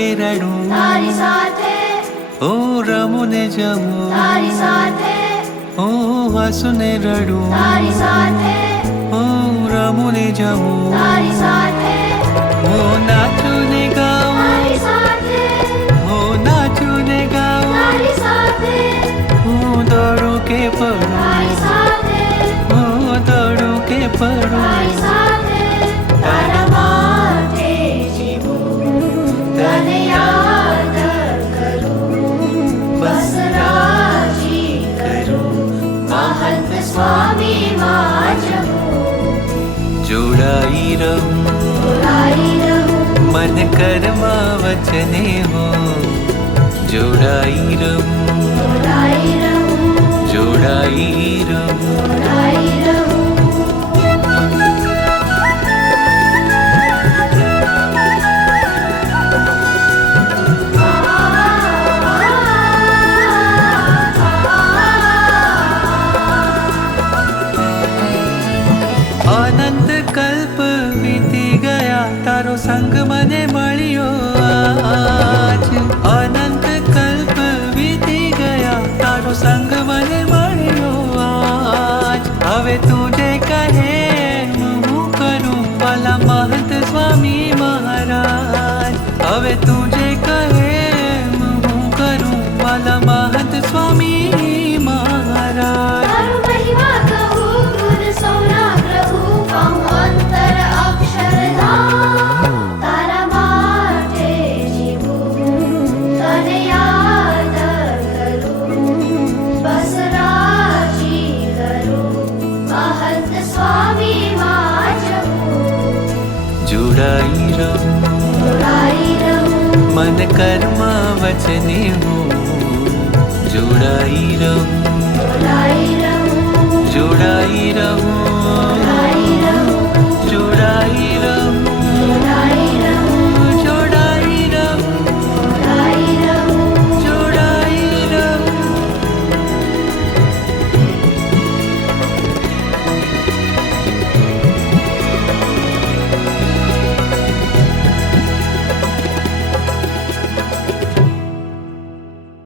કે રડું તારી સાથે, ઓ રમું ને જમું તારી સાથે, ઓ હસું ને રડું તારી સાથે, ઓ રમું ને જમું તારી સાથે, ઓ નાચું ને ગાઉં તારી સાથે, ઓ નાચું ને ગાઉં તારી સાથે, હું દોડું કે પડું તારી સાથે, હું દોડું કે પડું તારી સાથે, તારા માટે જીવું, તને યાદ કરું, બસ રાજી કરું, મહંત સ્વામી માં જવું, જોડાઈ રહું જોડાઈ રહું, मन कर्म वचने हो जोड़ाई रहूं જોડાઈ રહું, जोड़ाई रहूं જોડાઈ રહું. अनंत कल्प बीती गया तारो संग मने मळ्यो आज अनंत कल्प बीती गया तारो संग मने मळ्यो आज હવે તું જે કહે હું કરું વાલા મહંત સ્વામી મહારાજ હવે તું જે કહે હું કરું વાલા મહંત સ્વામી મહારાજ તારો મહિમા કહું, ગુણ સૌના પ્રભુ, કહું અંતર અક્ષરધામ. તારા માટે જીવું, તને યાદ કરું, બસ રાજી કરું, મહંત સ્વામી માં જવું, જોડાઈ રહું જોડાઈ રહું, मन कर्म वचने हो जोड़ाई रहूं જોડાઈ રહું, जोड़ाई रहूं